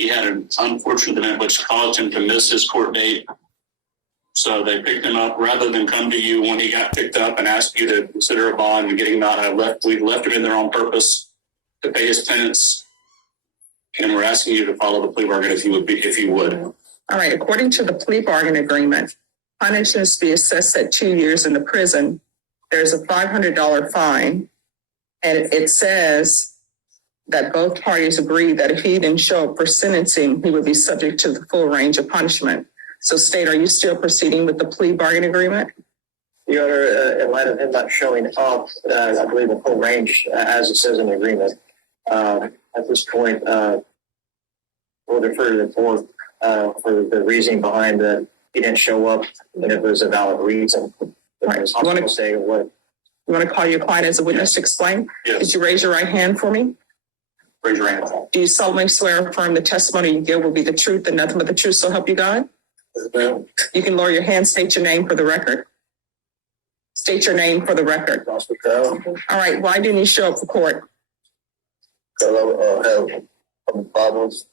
he had an unfortunate event which caused him to miss his court date. So they picked him up rather than come to you when he got picked up and ask you to consider a bond and getting him out. We left him in there on purpose to pay his penance. And we're asking you to follow the plea bargain if you would. All right. According to the plea bargain agreement, punishments be assessed at 2 years in the prison. There's a $500 fine. And it says that both parties agree that if he didn't show up for sentencing, he would be subject to the full range of punishment. So, State, are you still proceeding with the plea bargain agreement? Your Honor, in light of him not showing up, I believe the full range, as it says in the agreement, at this point, we'll defer to the court for the reasoning behind that he didn't show up and if there's a valid reason. Right. You want to call your client as a witness to explain? Yes. Could you raise your right hand for me? Raise your hand. Do you solemnly swear or affirm the testimony you give will be the truth and nothing but the truth, so help you God? Ma'am. You can lower your hand, state your name for the record. State your name for the record. All right, why didn't you show up for court? Because I have some problems.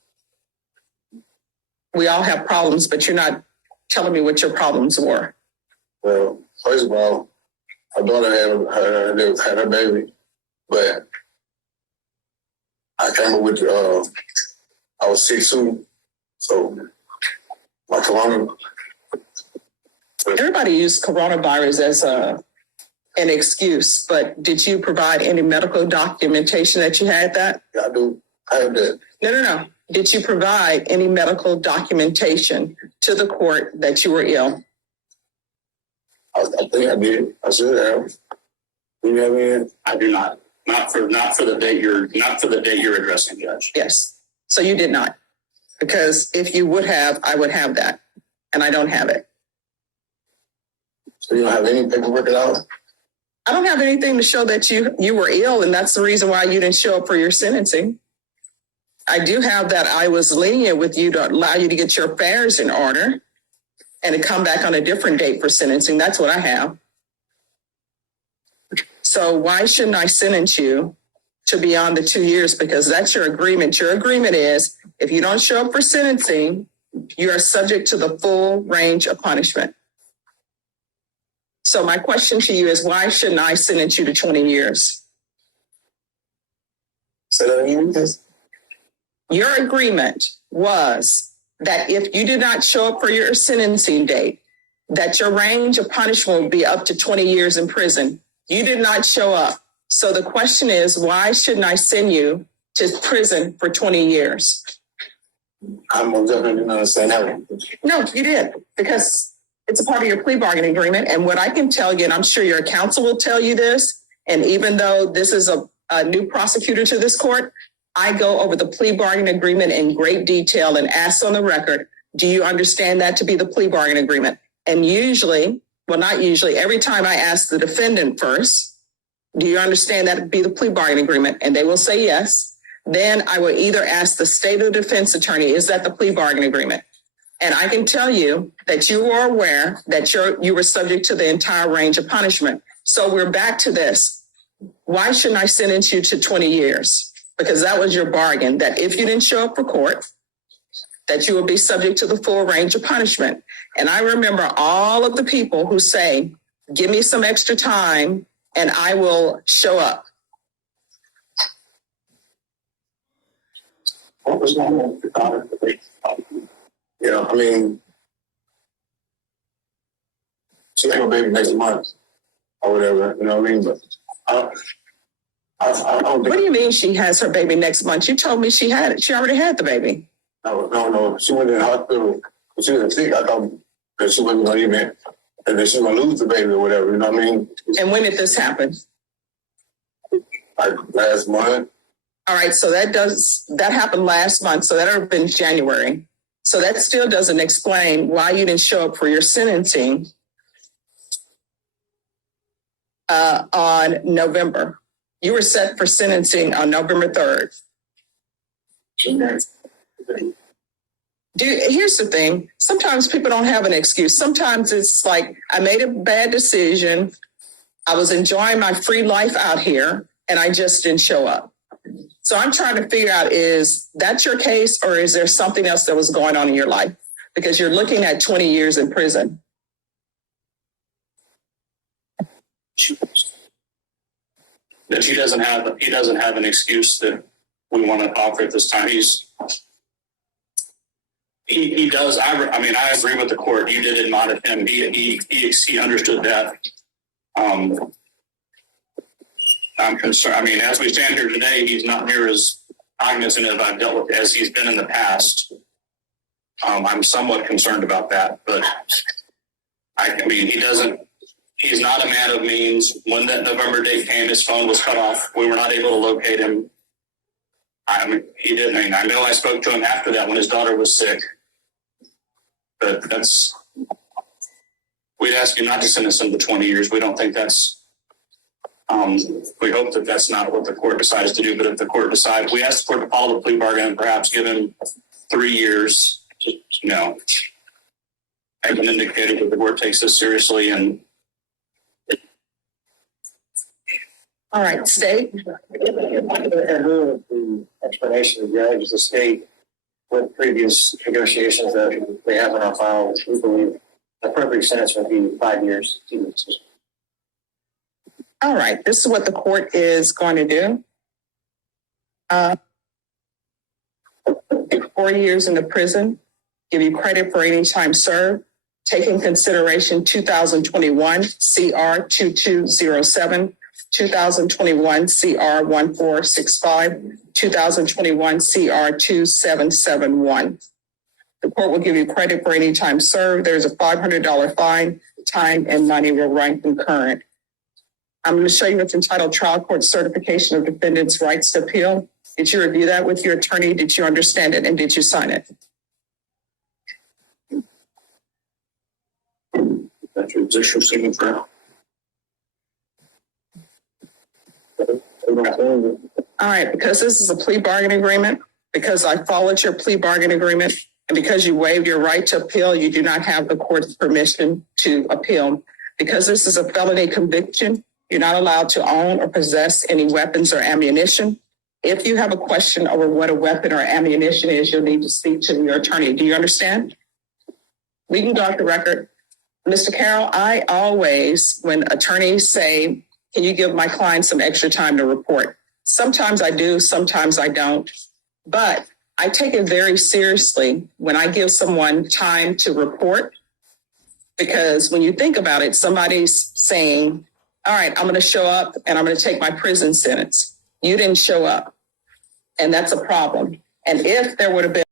We all have problems, but you're not telling me what your problems were. Well, first of all, my daughter had her baby, but I came up with, I was 6'2", so my corona. Everybody used coronavirus as an excuse, but did you provide any medical documentation that you had that? Yeah, I do. I have that. No. Did you provide any medical documentation to the court that you were ill? I think I did. I should have. You know what I mean? I do not. Not for the date you're addressing, Judge. Yes. So you did not. Because if you would have, I would have that. And I don't have it. So you don't have any paperwork at all? I don't have anything to show that you were ill, and that's the reason why you didn't show up for your sentencing. I do have that I was lenient with you to allow you to get your affairs in order and to come back on a different date for sentencing. That's what I have. So why shouldn't I sentence you to beyond the 2 years? Because that's your agreement. Your agreement is if you don't show up for sentencing, you are subject to the full range of punishment. So my question to you is, why shouldn't I sentence you to 20 years? Say that again, please. Your agreement was that if you did not show up for your sentencing date, that your range of punishment would be up to 20 years in prison. You did not show up. So the question is, why shouldn't I send you to prison for 20 years? I'm definitely didn't understand that. No, you did, because it's a part of your plea bargaining agreement. And what I can tell you, and I'm sure your counsel will tell you this, and even though this is a new prosecutor to this court, I go over the plea bargaining agreement in great detail and ask on the record, do you understand that to be the plea bargaining agreement? And usually, well, not usually, every time I ask the defendant first, do you understand that to be the plea bargaining agreement? And they will say yes. Then I will either ask the state or defense attorney, is that the plea bargaining agreement? And I can tell you that you are aware that you were subject to the entire range of punishment. So we're back to this. Why shouldn't I sentence you to 20 years? Because that was your bargain, that if you didn't show up for court, that you would be subject to the full range of punishment. And I remember all of the people who say, give me some extra time and I will show up. What was going on with your daughter? Yeah, I mean, she ain't a baby next month or whatever, you know what I mean? But I don't think. What do you mean she has her baby next month? You told me she had it. She already had the baby. No. She went in the hospital. She was sick. I thought that she wasn't going to even, and that she was going to lose the baby or whatever, you know what I mean? And when did this happen? Like last month. All right, so that happened last month, so that would have been January. So that still doesn't explain why you didn't show up for your sentencing on November. You were set for sentencing on November 3rd. Here's the thing. Sometimes people don't have an excuse. Sometimes it's like, I made a bad decision. I was enjoying my free life out here, and I just didn't show up. So I'm trying to figure out, is that your case, or is there something else that was going on in your life? Because you're looking at 20 years in prison. That he doesn't have an excuse that we want to offer at this time. He does. I mean, I agree with the court. You did admonish him. He understood that. I'm concerned. I mean, as we stand here today, he's not near as cognizant as I've dealt with as he's been in the past. I'm somewhat concerned about that, but I mean, he's not a man of means. When that November date came, his phone was cut off. We were not able to locate him. I mean, he didn't. I mean, I know I spoke to him after that when his daughter was sick, but we'd ask you not to sentence him to 20 years. We don't think that's, we hope that that's not what the court decides to do, but if the court decides, we ask the court to follow the plea bargain and perhaps give him 3 years. I can indicate that the court takes this seriously. And all right, state. The explanation of the judge is the state, with previous negotiations that they have on our file, we believe the appropriate sentence would be 5 years. All right, this is what the court is going to do. 4 years in the prison, give you credit for any time served, take in consideration 2021 CR 2207, 2021 CR 1465, 2021 CR 2771. The court will give you credit for any time served. There's a $500 fine, time and money will run concurrent. I'm going to show you what's entitled Trial Court Certification of Defendant's Rights to Appeal. Did you review that with your attorney? Did you understand it? And did you sign it? that's your judicial signature. All right, because this is a plea bargain agreement, because I followed your plea bargain agreement, and because you waived your right to appeal, you do not have the court's permission to appeal. Because this is a felony conviction, you're not allowed to own or possess any weapons or ammunition. If you have a question over what a weapon or ammunition is, you'll need to speak to your attorney. Do you understand? We can go off the record. Mr. Carroll, I always, when attorneys say, can you give my client some extra time to report? Sometimes I do, sometimes I don't. But I take it very seriously when I give someone time to report, because when you think about it, somebody's saying, all right, I'm going to show up and I'm going to take my prison sentence. You didn't show up. And that's a problem. And if there would have been